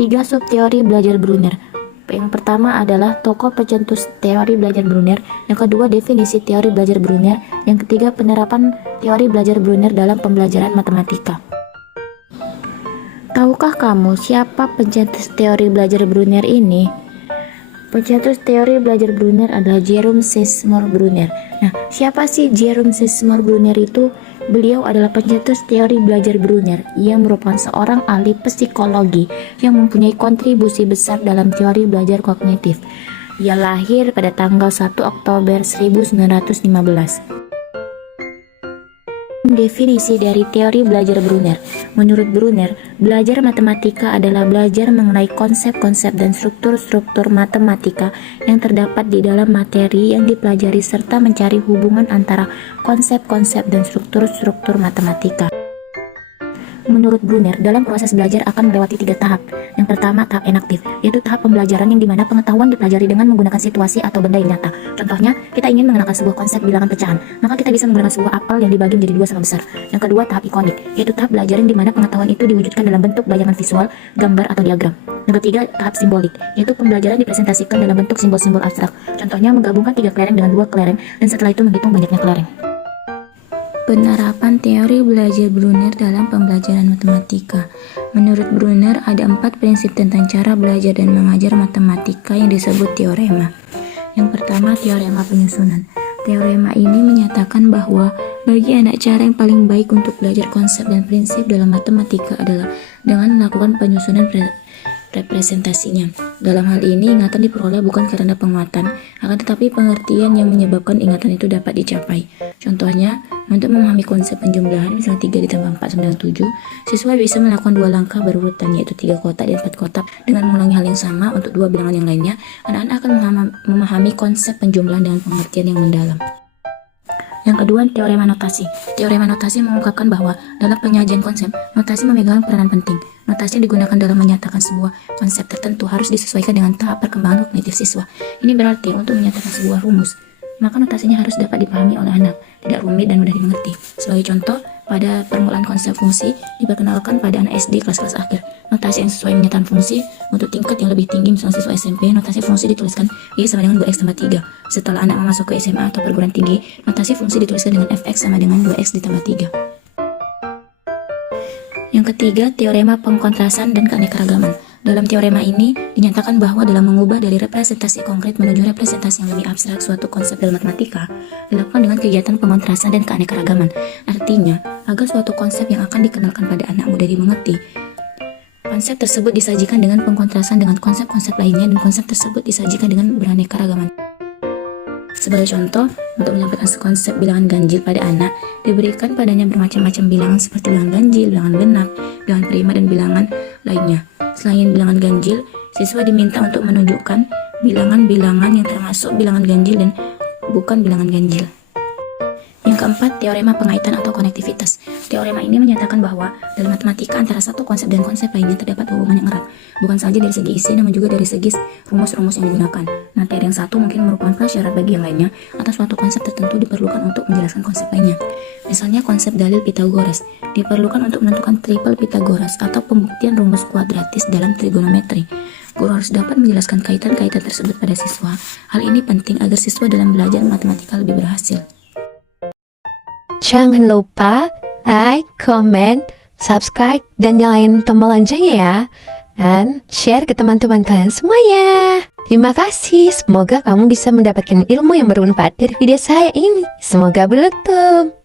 3 subteori belajar Brunner. Yang pertama adalah tokoh pencetus teori belajar Brunner, yang kedua definisi teori belajar Brunner, yang ketiga penerapan teori belajar Brunner dalam pembelajaran matematika. Tahukah kamu siapa pencetus teori belajar Brunner ini? Pencetus teori belajar Brunner adalah Jerome Sizemore Brunner. Nah, siapa sih Jerome Sizemore Brunner itu? Beliau adalah pencetus teori belajar Brunner. Ia merupakan seorang ahli psikologi yang mempunyai kontribusi besar dalam teori belajar kognitif. Ia lahir pada tanggal 1 Oktober 1915. Definisi dari teori belajar Brunner. Menurut Brunner, belajar matematika adalah belajar mengenai konsep-konsep dan struktur-struktur matematika yang terdapat di dalam materi yang dipelajari serta mencari hubungan antara konsep-konsep dan struktur-struktur matematika. Menurut Brunner, dalam proses belajar akan melewati 3 tahap. Yang pertama, tahap enaktif, yaitu tahap pembelajaran yang dimana pengetahuan dipelajari dengan menggunakan situasi atau benda yang nyata. Contohnya, kita ingin mengenalkan sebuah konsep bilangan pecahan, maka kita bisa menggunakan sebuah apel yang dibagi menjadi 2 sama besar. Yang kedua, tahap ikonik, yaitu tahap belajar yang dimana pengetahuan itu diwujudkan dalam bentuk bayangan visual, gambar atau diagram. Yang ketiga, tahap simbolik, yaitu pembelajaran dipresentasikan dalam bentuk simbol-simbol abstrak. Contohnya, menggabungkan 3 kelereng dengan 2 kelereng, dan setelah itu menghitung banyaknya kelereng. Penerapan teori belajar Brunner dalam pembelajaran matematika. Menurut Brunner, ada 4 prinsip tentang cara belajar dan mengajar matematika yang disebut teorema. Yang pertama, teorema penyusunan. Teorema ini menyatakan bahwa bagi anak cara yang paling baik untuk belajar konsep dan prinsip dalam matematika adalah dengan melakukan penyusunan representasinya. Dalam hal ini, ingatan diperoleh bukan karena penguatan, akan tetapi pengertian yang menyebabkan ingatan itu dapat dicapai. Contohnya, untuk memahami konsep penjumlahan, misalnya 3 ditambah 4 sama dengan 7, siswa bisa melakukan 2 langkah berurutan, yaitu 3 kotak dan 4 kotak. Dengan mengulangi hal yang sama untuk 2 bilangan yang lainnya, anak-anak akan memahami konsep penjumlahan dengan pengertian yang mendalam. Yang kedua, teorema notasi. Teorema notasi mengungkapkan bahwa dalam penyajian konsep, notasi memegang peranan penting. Notasi yang digunakan dalam menyatakan sebuah konsep tertentu harus disesuaikan dengan tahap perkembangan kognitif siswa. Ini berarti untuk menyatakan sebuah rumus, maka notasinya harus dapat dipahami oleh anak, tidak rumit dan mudah dimengerti. Sebagai contoh, pada permulaan konsep fungsi diperkenalkan pada anak SD kelas-kelas akhir. Notasi yang sesuai menyatakan fungsi untuk tingkat yang lebih tinggi, misalnya siswa SMP, notasi fungsi dituliskan Y sama dengan 2X tambah 3. Setelah anak masuk ke SMA atau perguruan tinggi, notasi fungsi dituliskan dengan Fx sama dengan 2X ditambah 3. Yang ketiga, teorema pengkontrasan dan keanekaragaman. Dalam teorema ini dinyatakan bahwa dalam mengubah dari representasi konkret menuju representasi yang lebih abstrak suatu konsep dalam matematika dilakukan dengan kegiatan pengontrasan dan keanekaragaman. Artinya, agar suatu konsep yang akan dikenalkan pada anak mudah dimengerti, konsep tersebut disajikan dengan pengkontrasan dengan konsep-konsep lainnya dan konsep tersebut disajikan dengan beraneka-ragaman. Sebagai contoh, untuk menyampaikan konsep bilangan ganjil pada anak, diberikan padanya bermacam-macam bilangan seperti bilangan ganjil, bilangan genap, bilangan prima, dan bilangan lainnya. Selain bilangan ganjil, siswa diminta untuk menunjukkan bilangan-bilangan yang termasuk bilangan ganjil dan bukan bilangan ganjil. Yang keempat, teorema pengaitan atau konektivitas. Teorema ini menyatakan bahwa dalam matematika antara satu konsep dan konsep lainnya terdapat hubungan yang erat, bukan saja dari segi isi namun juga dari segi rumus-rumus yang digunakan. Materi yang satu mungkin merupakan prasyarat bagi yang lainnya, atau suatu konsep tertentu diperlukan untuk menjelaskan konsep lainnya. Misalnya konsep dalil Pythagoras diperlukan untuk menentukan triple Pythagoras atau pembuktian rumus kuadratis dalam trigonometri. Guru harus dapat menjelaskan kaitan-kaitan tersebut pada siswa. Hal ini penting agar siswa dalam belajar matematika lebih berhasil. Jangan lupa like, comment, subscribe, dan nyalain tombol loncengnya ya. Dan share ke teman-teman kalian semuanya. Terima kasih, semoga kamu bisa mendapatkan ilmu yang bermanfaat dari video saya ini. Semoga beruntung.